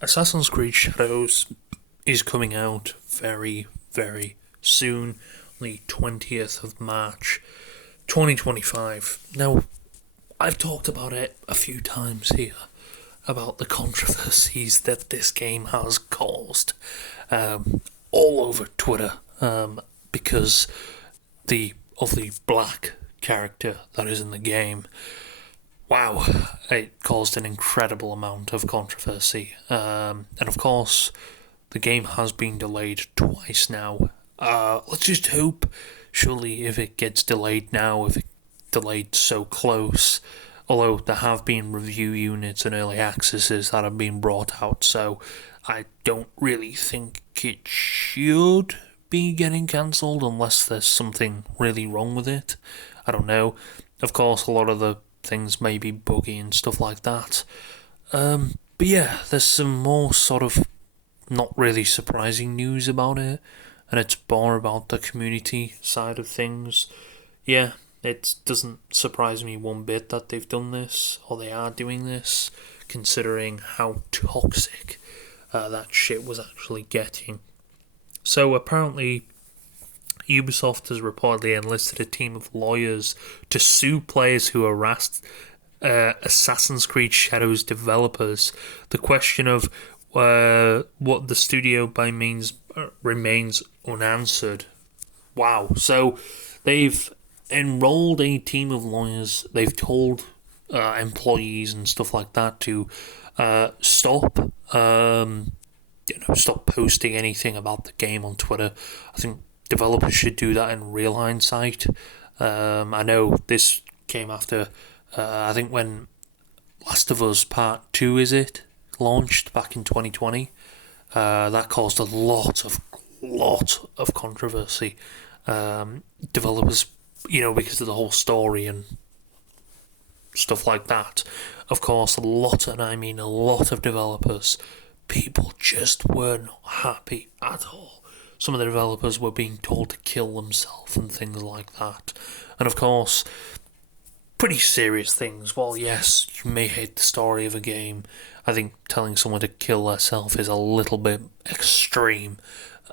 Assassin's Creed Shadows is coming out very, very soon, on the 20th of March 2025. Now, I've talked about it a few times here about the controversies that this game has caused all over Twitter because of the black character that is in the game. Wow, it caused an incredible amount of controversy. And of course, the game has been delayed twice now. Let's just hope, surely, if it gets delayed now, if it delayed so close, although there have been review units and early accesses that have been brought out, so I don't really think it should be getting cancelled unless there's something really wrong with it. I don't know. Of course, a lot of the things may be buggy and stuff like that. But yeah, there's some more sort of not really surprising news about it, and it's more about the community side of things. Yeah, it doesn't surprise me one bit that they've done this, or they are doing this, considering how toxic that shit was actually getting. So apparently, Ubisoft has reportedly enlisted a team of lawyers to sue players who harassed Assassin's Creed Shadows developers. The question of what the studio by means remains unanswered. Wow. So they've enrolled a team of lawyers. They've told employees and stuff like that to stop stop posting anything about the game on Twitter. I think developers should do that in real hindsight. I know this came after, I think when Last of Us Part 2, is it, launched back in 2020. That caused a lot of controversy. Developers, because of the whole story and stuff like that. Of course, a lot of developers, people just were not happy at all. Some of the developers were being told to kill themselves and things like that. And of course, pretty serious things. While yes, you may hate the story of a game, I think telling someone to kill themselves is a little bit extreme.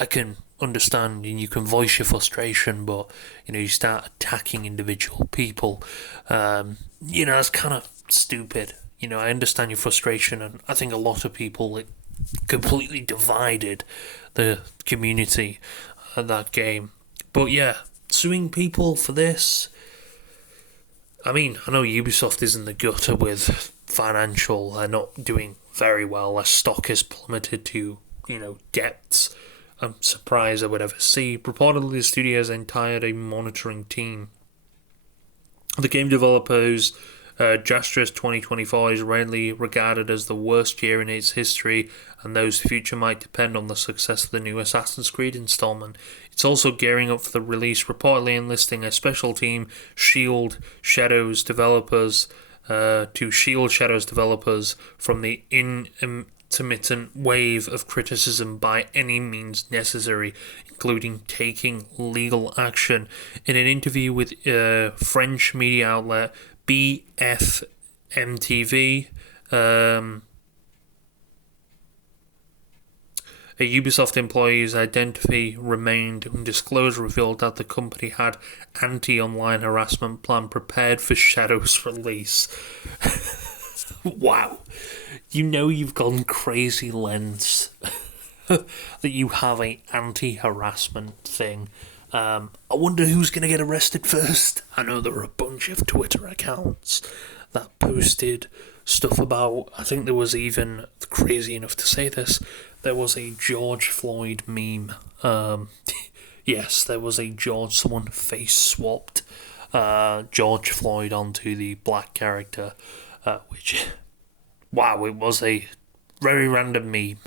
I can understand and you can voice your frustration, but you start attacking individual people. That's kind of stupid. I understand your frustration, and I think a lot of people, it completely divided the community of that game. But yeah, suing people for this, I know Ubisoft is in the gutter with financial. They're not doing very well. Their stock has plummeted to, depths I'm surprised I would ever see. Reportedly, the studio has hired a monitoring team. The game developers Jastra's 2024 is rarely regarded as the worst year in its history, and those future might depend on the success of the new Assassin's Creed installment. It's also gearing up for the release, reportedly enlisting a special team, Shield Shadows developers, to shield Shadows developers from the intermittent wave of criticism by any means necessary, including taking legal action. In an interview with French media outlet BFMTV, a Ubisoft employee's identity remained undisclosed, revealed that the company had anti-online harassment plan prepared for Shadow's release. Wow. You've gone crazy lengths that you have a anti-harassment thing. I wonder who's going to get arrested first. I know there were a bunch of Twitter accounts that posted stuff about, I think there was even, crazy enough to say this, there was a George Floyd meme. Yes, there was someone face swapped George Floyd onto the black character, which, wow, it was a very random meme.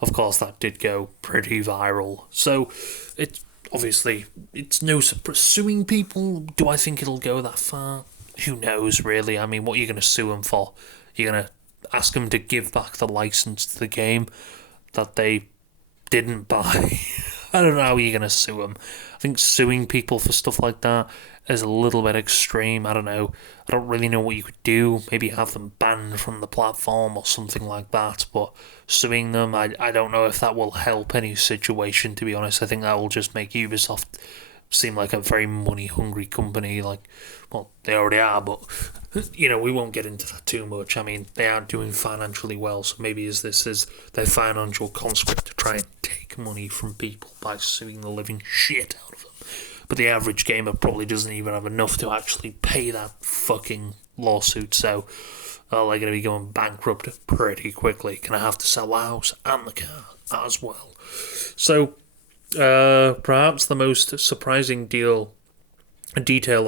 Of course, that did go pretty viral. So, it's no surprise. Suing people, do I think it'll go that far? Who knows, really? What are you going to sue them for? You're going to ask them to give back the license to the game that they didn't buy? I don't know how you're going to sue them. I think suing people for stuff like that, is a little bit extreme. I don't know. I don't really know what you could do. Maybe have them banned from the platform or something like that. But suing them, I don't know if that will help any situation, to be honest. I think that will just make Ubisoft seem like a very money hungry company. Like, well, they already are, but we won't get into that too much. I mean, they aren't doing financially well, so maybe this is their financial construct to try and take money from people by suing the living shit out of them. But the average gamer probably doesn't even have enough to actually pay that fucking lawsuit, so they're going to be going bankrupt pretty quickly. Gonna have to sell the house and the car as well. So, perhaps the most surprising detail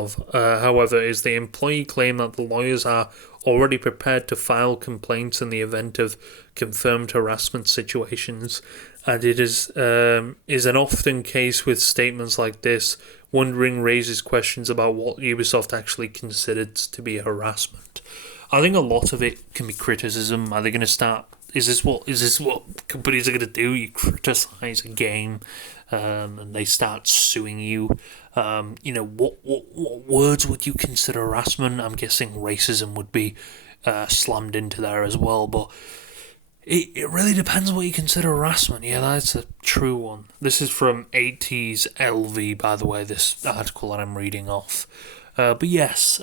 of, however, is the employee claim that the lawyers are already prepared to file complaints in the event of confirmed harassment situations, and it is an often case with statements like this. Wondering raises questions about what Ubisoft actually considered to be harassment. I think a lot of it can be criticism. Are they going to start? Is this what companies are going to do? You criticize a game, and they start suing you. What words would you consider harassment? I'm guessing racism would be slammed into there as well, but it really depends what you consider harassment. Yeah, that's a true one. This is from 80s LV, by the way, this article that I'm reading off. But yes,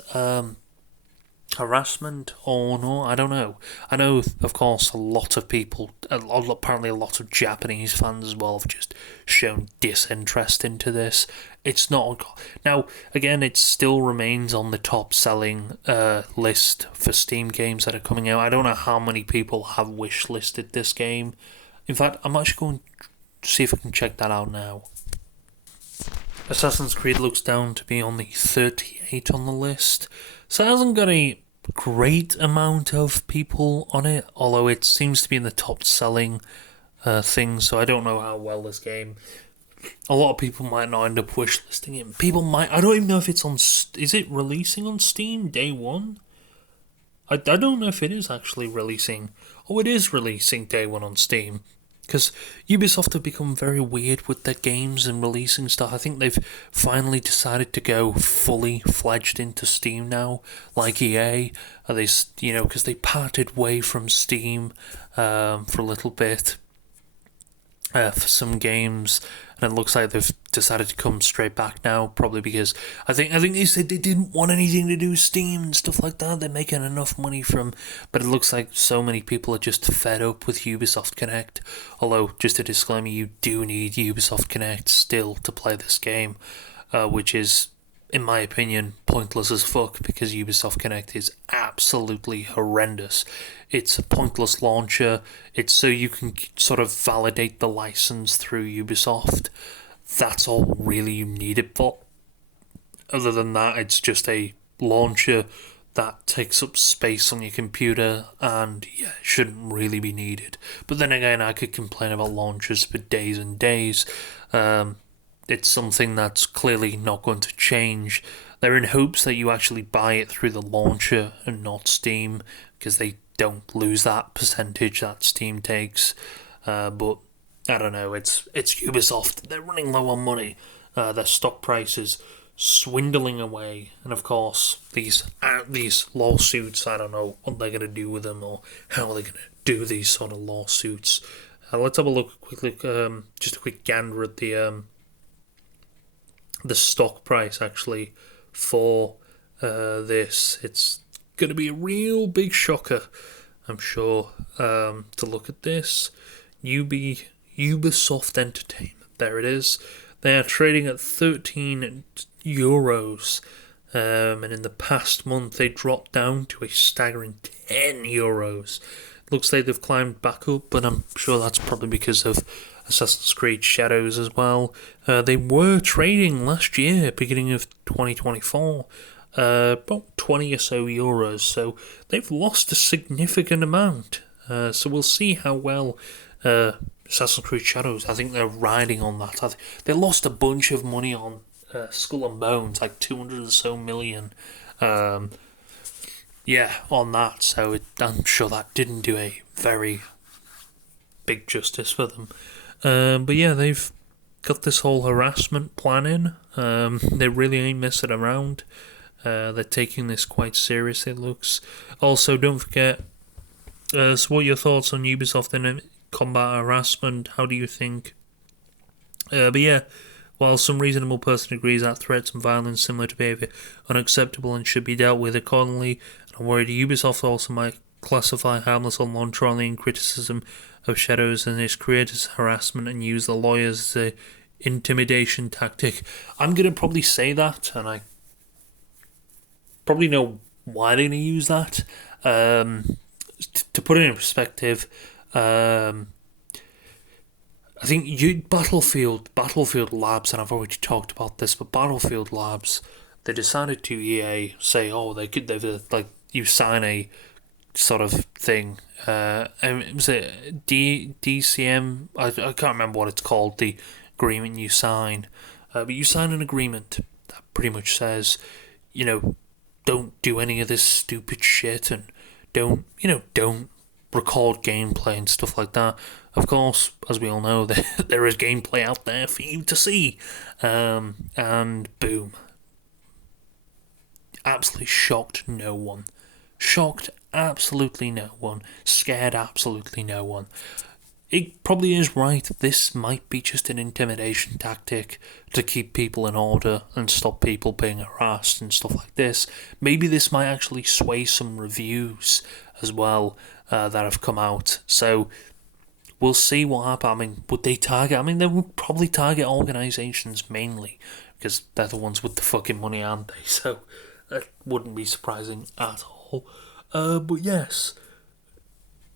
harassment or no, I don't know. I know, of course, a lot of people, apparently a lot of Japanese fans as well, have just shown disinterest into this. It's not... Now, again, it still remains on the top-selling list for Steam games that are coming out. I don't know how many people have wish-listed this game. In fact, I'm actually going to see if I can check that out now. Assassin's Creed looks down to be on the 38 on the list. So it hasn't got a great amount of people on it, although it seems to be in the top selling thing, so I don't know how well this game... A lot of people might not end up wishlisting it. People might... I don't even know if it's on... Is it releasing on Steam day one? I don't know if it is actually releasing... Oh, it is releasing day one on Steam. Because Ubisoft have become very weird with their games and releasing stuff. I think they've finally decided to go fully fledged into Steam now, like EA. Because they parted way from Steam for a little bit for some games, and it looks like they've decided to come straight back now. Probably because I think they said they didn't want anything to do with Steam and stuff like that. They're making enough money from, but it looks like so many people are just fed up with Ubisoft Connect. Although, just a disclaimer, you do need Ubisoft Connect still to play this game, which is, in my opinion, pointless as fuck, because Ubisoft Connect is absolutely horrendous. It's a pointless launcher. It's so you can sort of validate the license through Ubisoft. That's all really you need it for. Other than that, it's just a launcher that takes up space on your computer, and yeah, it shouldn't really be needed. But then again, I could complain about launchers for days and days. It's something that's clearly not going to change. They're in hopes that you actually buy it through the launcher and not Steam, because they don't lose that percentage that Steam takes. But I don't know, it's Ubisoft. They're running low on money. Their stock price is swindling away, and of course these lawsuits, I don't know what they're going to do with them or how they're going to do these sort of lawsuits. Let's have a look quickly, just a quick gander at the stock price actually for this. It's going to be a real big shocker, I'm sure, to look at this. Ubisoft Entertainment, there it is. They are trading at €13, and in the past month they dropped down to a staggering €10. Looks like they've climbed back up, but I'm sure that's probably because of Assassin's Creed Shadows as well. They were trading last year, beginning of 2024, about 20 or so euros, so they've lost a significant amount. So we'll see how well Assassin's Creed Shadows, I think they're riding on that. They lost a bunch of money on Skull and Bones, like 200 or so million. On that, so I'm sure that didn't do a very big justice for them. But yeah, they've got this whole harassment plan in. They really ain't messing around. They're taking this quite seriously, it looks. Also, don't forget, so what are your thoughts on Ubisoft in combat harassment? How do you think? But yeah, while some reasonable person agrees that threats and violence similar to behaviour are unacceptable and should be dealt with accordingly, I'm worried Ubisoft also might classify harmless online trolling criticism of Shadows and its creators harassment and use the lawyers as a intimidation tactic. I'm going to probably say that, and I probably know why they're going to use that. To put it in perspective, I think Battlefield Labs, and I've already talked about this, but Battlefield Labs, they decided to say, you sign a sort of thing. Was it DCM? I can't remember what it's called. The agreement you sign, but you sign an agreement that pretty much says, don't do any of this stupid shit, and don't record gameplay and stuff like that. Of course, as we all know, there is gameplay out there for you to see, and boom, absolutely shocked no one. Shocked absolutely no one. Scared absolutely no one. It probably is right. This might be just an intimidation tactic to keep people in order and stop people being harassed and stuff like this. Maybe this might actually sway some reviews as well that have come out. So we'll see what happens. I mean, would they target? I mean, they would probably target organisations mainly because they're the ones with the fucking money, aren't they? So that wouldn't be surprising at all. But yes,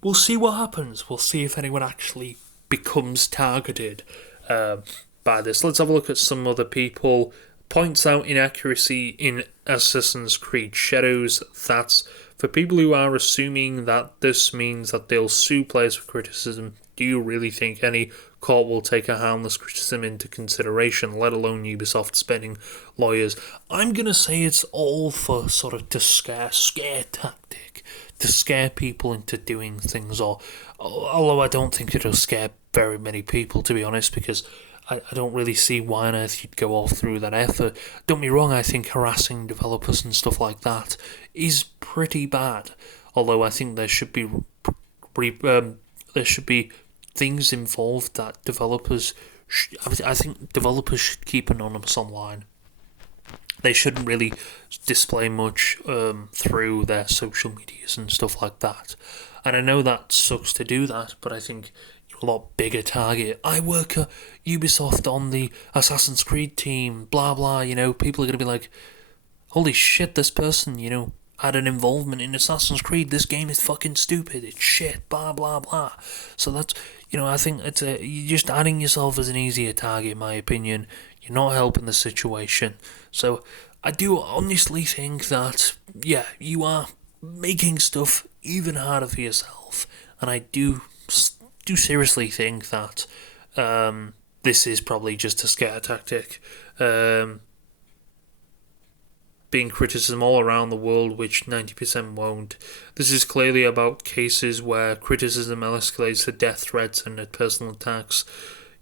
we'll see what happens. We'll see if anyone actually becomes targeted by this. Let's have a look at some other people. Points out inaccuracy in Assassin's Creed Shadows. That's for people who are assuming that this means that they'll sue players for criticism. Do you really think any court will take a harmless criticism into consideration, let alone Ubisoft spending lawyers? I'm going to say it's all for sort of to scare tactic, to scare people into doing things, although I don't think it'll scare very many people, to be honest, because I don't really see why on earth you'd go all through that effort. Don't be wrong, I think harassing developers and stuff like that is pretty bad, although I think there should be things involved that developers I think developers should keep anonymous online. They shouldn't really display much through their social medias and stuff like that. And I know that sucks to do that, but I think you're a lot bigger target. I work at Ubisoft on the Assassin's Creed team, blah blah, people are going to be like, holy shit, this person, had an involvement in Assassin's Creed, this game is fucking stupid, it's shit, blah blah blah. So that's, I think you're just adding yourself as an easier target, in my opinion. You're not helping the situation. So I do honestly think that, you are making stuff even harder for yourself. And I do seriously think that this is probably just a scare tactic. Being criticism all around the world, which 90% won't. This is clearly about cases where criticism escalates to death threats and personal attacks.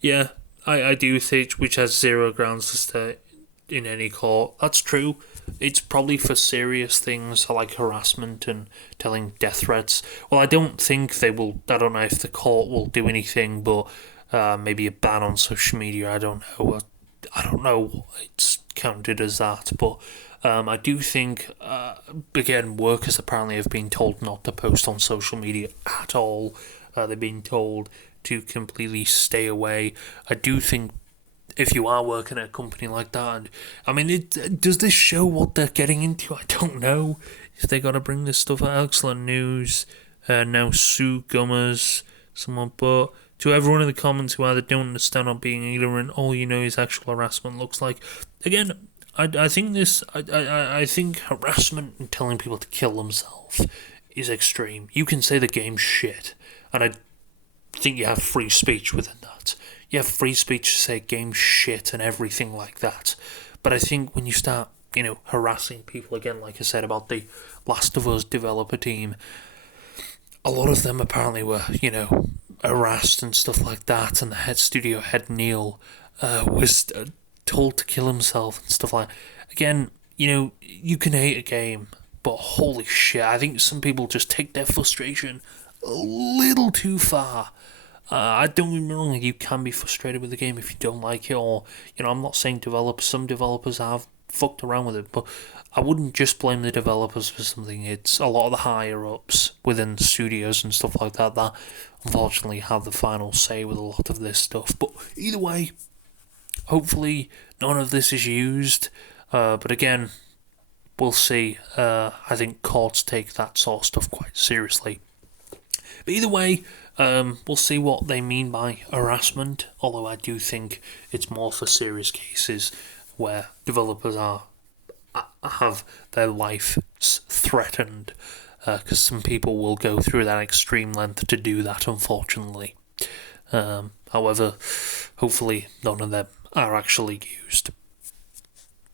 Yeah, I do think, which has zero grounds to stay in any court. That's true. It's probably for serious things like harassment and telling death threats. Well, I don't think they will. I don't know if the court will do anything, but maybe a ban on social media. I don't know. I don't know. It's counted as that, but I do think, again, workers apparently have been told not to post on social media at all. They've been told to completely stay away. I do think if you are working at a company like that, does this show what they're getting into? I don't know. If they got to bring this stuff out, excellent news. Now Sue Gummers, someone, but to everyone in the comments who either don't understand or being ignorant, all you know is actual harassment looks like. Again, I think I think harassment and telling people to kill themselves is extreme. You can say the game's shit, and I think you have free speech within that. You have free speech to say game's shit and everything like that. But I think when you start, harassing people again, like I said about the Last of Us developer team, a lot of them apparently were, harassed and studio head Neil was told to kill himself and stuff like that. Again, you can hate a game, but holy shit, I think some people just take their frustration a little too far. I don't get me wrong, you can be frustrated with the game if you don't like it, or, I'm not saying some developers have fucked around with it, but I wouldn't just blame the developers for something. It's a lot of the higher ups within studios and stuff like that unfortunately have the final say with a lot of this stuff. But either way, hopefully none of this is used. But again, we'll see. I think courts take that sort of stuff quite seriously. But either way, we'll see what they mean by harassment, although I do think it's more for serious cases where developers have their lives threatened, because some people will go through that extreme length to do that, unfortunately. However, hopefully none of them are actually used.